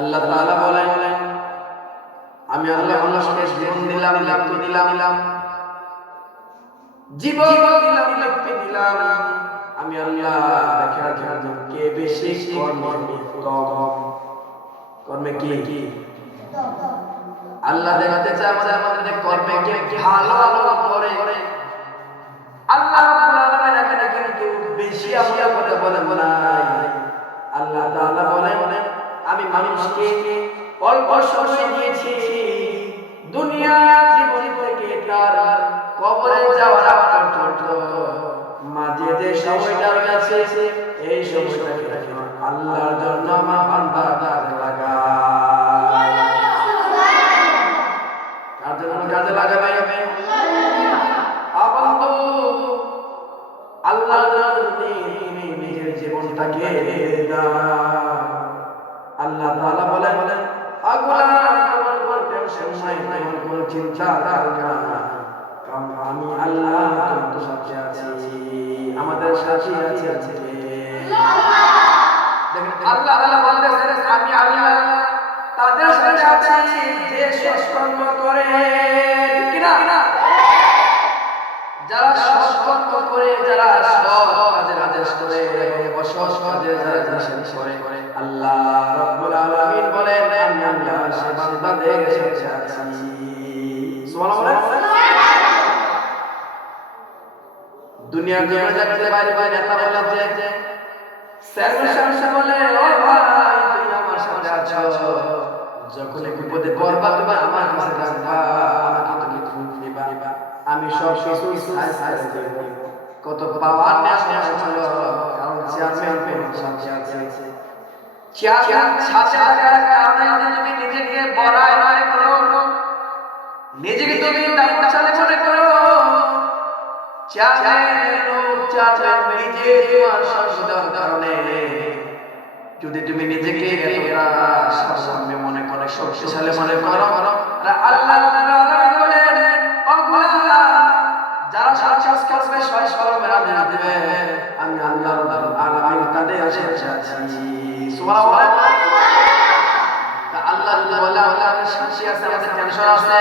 আল্লাহ তাআলা বলেন, আমি আল্লাহ মানুষকে জীবন দিলাম, মৃত্যু দিলাম, জীবন দিলাম, মৃত্যু দিলাম। আমি আল্লাহ দেখার জন্য কে বেশি কর্মে কি আল্লাহ দেখাতে চায় আমাদের কর্মে কে ভালো করে। আল্লাহ রাব্বুল আলামিন এখানে কিন্তু বেশি আমল করতে বলেন নাই। আল্লাহ তাআলা বলেন, আমি মানুষকে অল্প সময় দিয়েছি, দুনিয়া জীবন থেকে তার কবরে যাওয়ার পর্যন্ত মাঝে যে সময়টা আছে এই সময়টাকে আল্লাহর জন্য আমার বান্দা কাজে লাগায়। কার জন্য কাজে লাগাবে? আল্লাহর জন্য নিজের জীবনটাকে দাও। আল্লাহ তাআলা বলেন, আগুলাম তোমার কোনো টেনশন নাই, তোমার কোনো চিন্তা করো না, কারণ আমি আল্লাহ তোমার সাথে আছি। আমাদের সাথে আছে দেখেন, আল্লাহ তাআলা বলতেছেন, আমি আল্লাহ তাদের সাথে আছি যে সৎকর্ম করে। ঠিক কি না? যারা সৎকর্ম করে, যারা সৎ কাজের আদেশ করে এবং অসৎ কাজের নিষেধ করে, আল্লাহ রাব্বুল আলামিন বলেন, আমি আল্লাহ সে বান্দাদের সাথে আছি। সুবহানাল্লাহ। দুনিয়ার জীবনে যাচ্ছে বাইরে নেতা বলে যে স্যার বলে, ও ভাই তুমি আমার সাথে আছো, যখন বিপদে পড়বা তুমি আমার কাছে আসবা, আমাকে তুমি খুঁজ দিবা, আমি সব কিছু সাইজ দেব। কত পাওয়ার নেওয়া ছিল, কারণ চেয়ারম্যান সাথে আছে। চেয়ারম্যান সাথে থাকার কারণে তুমি নিজেকে বড়াই নয় করো, নিজেকে তুমি দায়িত্ব চালে চলে করো। চেয়ারম্যান নিজে তোমার সংশোধন কারণে যদি তুমি নিজেকে এতটা স্বাবলম্বী মনে করো, শক্তিশালী মনে করো, আল্লাহ বলেন, যারা কাজ করবে সবাই মেরা দেবে, আমি আল্লাহ রাব্বুল আলামিন তাদের সাথে আছি। সুবহানাল্লাহ। তা আল্লাহ বলে আমাদের সাথে আছে, আমাদের টেনশন আছে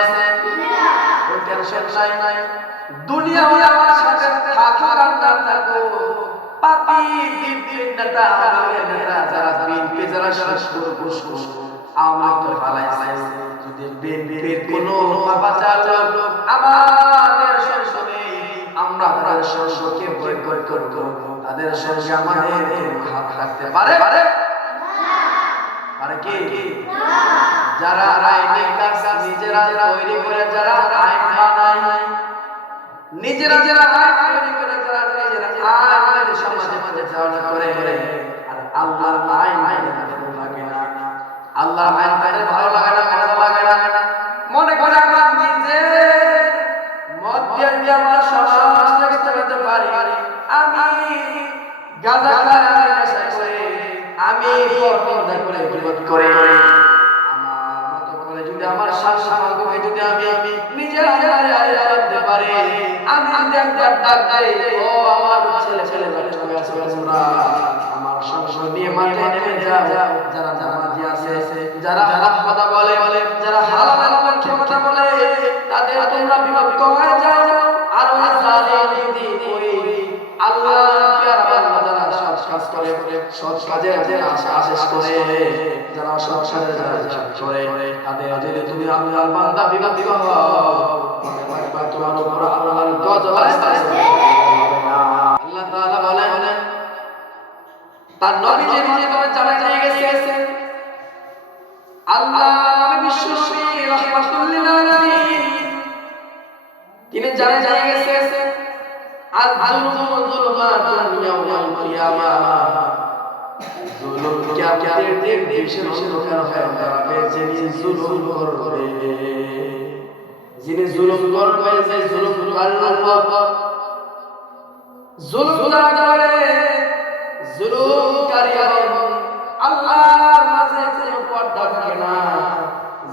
ওই টেনশন নাই। দুনিয়া হলো আমার সাথে থাকো আর না থাকো, পাপী বিপিন নেতা আমাদের নেতা যারা বিএনপি যারা ঘুষ আমাকে ফালাইছে, যদি বিএনপির কোনো পাপাচার লোক আমাদের সংসদে আমরা তাদের সংসদকে বয়কট করব, তাদের সঙ্গে আমাদের হাত রাখতে পারে না। কি যারা আইনের কাজ নিজেরা তৈরি করে, যারা আইন বানায়, নিজেরা আইন তৈরি করে, যারা নিজেরা আইন সমাজে পরিচালনা করে, আর আল্লাহর আইন ভালো লাগে না, আল্লাহর আইন তাদের ভালো লাগে না, মজা লাগে না। মনে করে আমরা নিজের মত দিয়ে আমার সমাজ থেকে চলতে পারি, আমি গাঁজা খাই, নেশা করে, আমি পরপর্দা করে বিপদ করে, আমার মত করে যদি আমার শাসনকে যদি আমি নিজের আনতে পারি, আমি একবার ডাক দেই, ও আমার ছেলে বাচ্চা আছে, তোমরা আমার সংসদ নিয়ে মাঠে নেমে যাও। যারা জামাতি আছে, যারা হক কথা বলে, যারা হালাল কথা বলে, তাদের তোমরা বিভক্ত হয়ে যাও। আর ওই জালিম আল্লাহ যারা সৎ কাজ করে, সৎ কাজে আশেষ করে, যারা সৎ কাজে করে, তাদের তুমি আল্লাহর বান্দা বিভক্ত হও, তোমার উপর আল্লাহর গজব আসবে না। আল্লাহ তাআলা বলেন, তার নবী যে নিজে জানায় গেছে, আল্লাহ বিশ্বনবী রাহমাতুল লিল আলামিন তিনি জানায় গেছে, আর যুলুমাতুন ইয়াউমাল কিয়ামাহ, যুলুম কিয়ামতের দিন বিশেষ প্রকার হয়ে দাঁড়াবে। যিনি জুলুম করবে, যে জুলুম আল্লাহ জুলুম যারা করে জুলুমকারী এবং আল্লাহর মাঝে কোনো পর্দা থাকে না,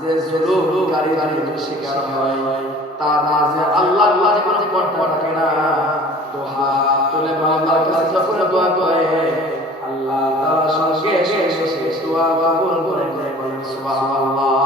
যে জুলুমকারী যদি শিকার হয় তার মাঝে আল্লাহর মাঝে কোনো পর্দা থাকে না। তো হাত তুলে আল্লাহর কাছে যখন দোয়া করে আল্লাহ তাআলা সঙ্গে সঙ্গে দোয়া কবুল করে নেন। সুবহানাল্লাহ।